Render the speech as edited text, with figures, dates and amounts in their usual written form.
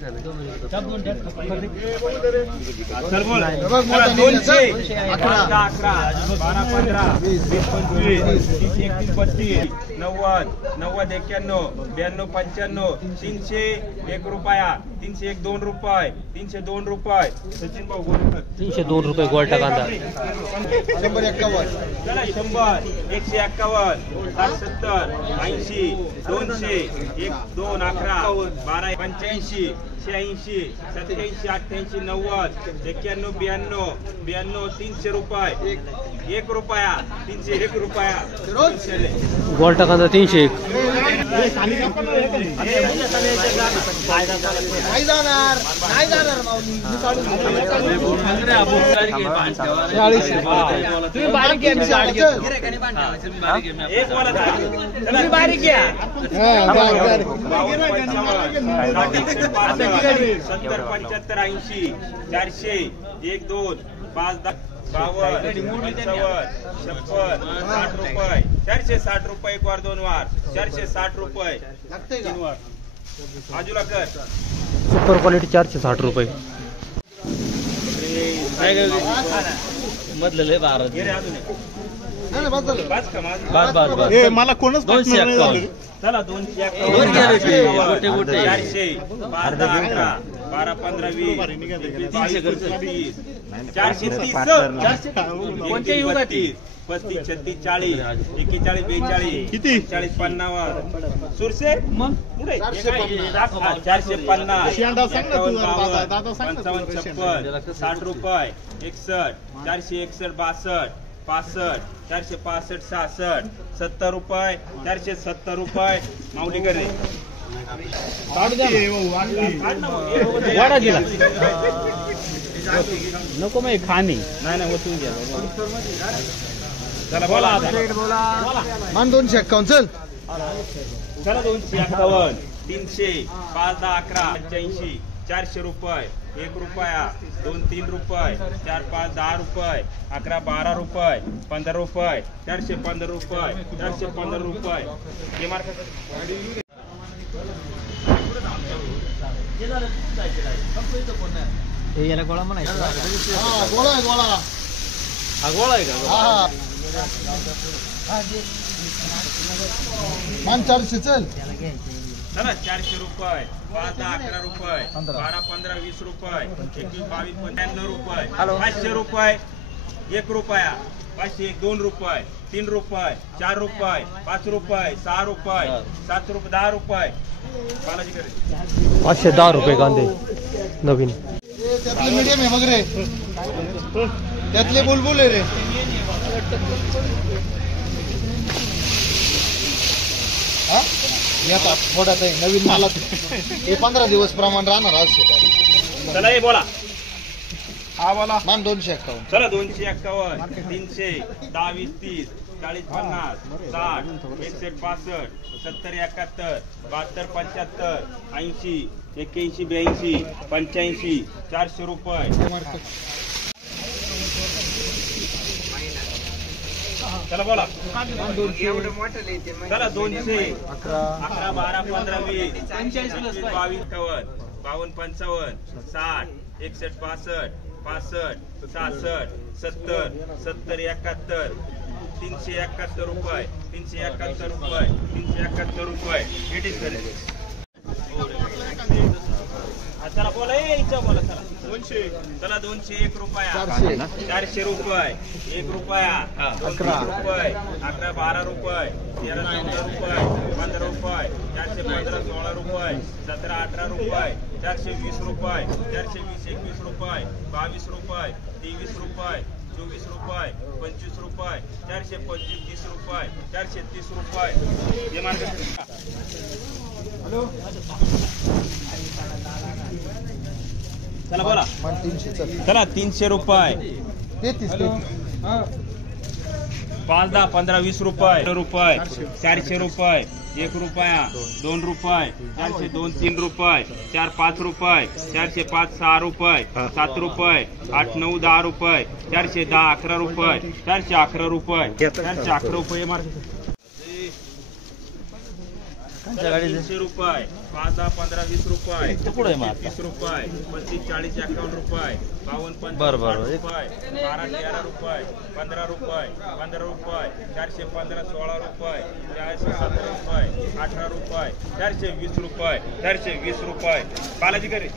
चल बोल 200 11 12 15 20 25 30 31 32 90 90 91 92 95 300 1 रुपया 301 2 रुपये 302 रुपये सचिन भाऊ गोलकर 302 रुपये गोल्टा कांदा 151 चला 100 151 60 70 80 200 1 2 11 12 85 86 87 88 90 91 92 300 रुपये 1 रुपया 301 रुपया गोल्टा कांदा 301 नाही जाणार माऊली मी काढून तुम्ही बारीक घ्या, मी जाड घेतो. एक बोला तुम्ही बारीक घ्या. 70 75 80 400 1 2 5 10 52 55 56 60 रुपये 460 रुपये एक वार 2 वार 460 रुपये लागतंय का? 3 वार बाजूला कर सुपर क्वालिटी 460 रुपये मधलं लय भारत घे रे अजून एक. नाही बस झालं. बस का माझं? बस ए मला कोणच 251 चला 200 गोटे गोटे 400 5 10 11 12 15 20 30 430 कोणत्या युगात? 35 36 40 41 42 किती? 40 50 सुरसे मग पुढे 450 450 शेंडा सांग ना तू जरा, दादा सांग ना तू 55 शेंडा. 56 60 रुपये 61 461 62 65 465 66 70 रुपये 470 रुपये माऊली करे वाडा दिला नको मग खाणी नाही ओतून घ्या चला बोला आता मान 251 चल चला 251 300 5 10 11 85 400 रुपये 1 रुपया 2 3 रुपये 4 5 10 रुपये 11 12 रुपये 15 रुपये 415 रुपये 415 रुपये हे मार्क याला गोळा म्हणायचं हा गोळा आहे, गोळा हा गोळा आहे का हा मान 400 चल चला 400 रुपये 5 10 11 रुपये 12 15 20 रुपये 21 22 95 रुपये 500 रुपये 1 रुपया 500 1 2 रुपये 3 रुपये 4 रुपये 5 रुपये 6 रुपये 7 रुपये 10 रुपये बालाजी करे 510 रुपये कांदे नवीन त्यातले मीडियम आहे बघ रे त्यातले बुलबुल आहे रे हा येतात थोड्यात आहे नवीन मालात हे 15 दिवस प्रमाण राहणार आज शेतात चला हे बोला हा बोला मान 251 चला 251 300 10 20 30 40 50 60 61 65 70 71 72 75 80 81 82 85 400 रुपये चला बोला चला 200 11 12 15 20 22 51 52 55 60 61 62 65 66 70 71 371 रुपये 371 रुपये 371 रुपये इट इज करेक्ट चला बोला इच्छा बोला चला 200 चला 201 रुपया 400 रुपये 1 रुपया 11 रुपये 11 12 रुपये 13 14 रुपये 15 रुपये 415 16 रुपये 17 18 रुपये 420 रुपये 420 21 रुपये 22 रुपये 23 रुपये 24 रुपये 25 रुपये 425 30 रुपये 430 रुपये हे मार्केट हॅलो चला बोला मान 300 चल चला 300 रुपये 33 5 10 15 20 रुपये रुपये 400 रुपये 1 रुपया 2 रुपये 400 2 3 रुपये 4 5 रुपये 405 6 रुपये 7 रुपये 8 9 10 रुपये 410 11 रुपये 411 रुपये 411 रुपये मार्केट 300 रुपये 5, 10, 15, 20 रुपये 30 रुपये 35, 40, 51 रुपये 52, 55 रुपये 12, 13 रुपये 15 रुपये 15 रुपये 415, 16 रुपये 417 रुपये 18 रुपये 420 रुपये 420 रुपये बालाजी करे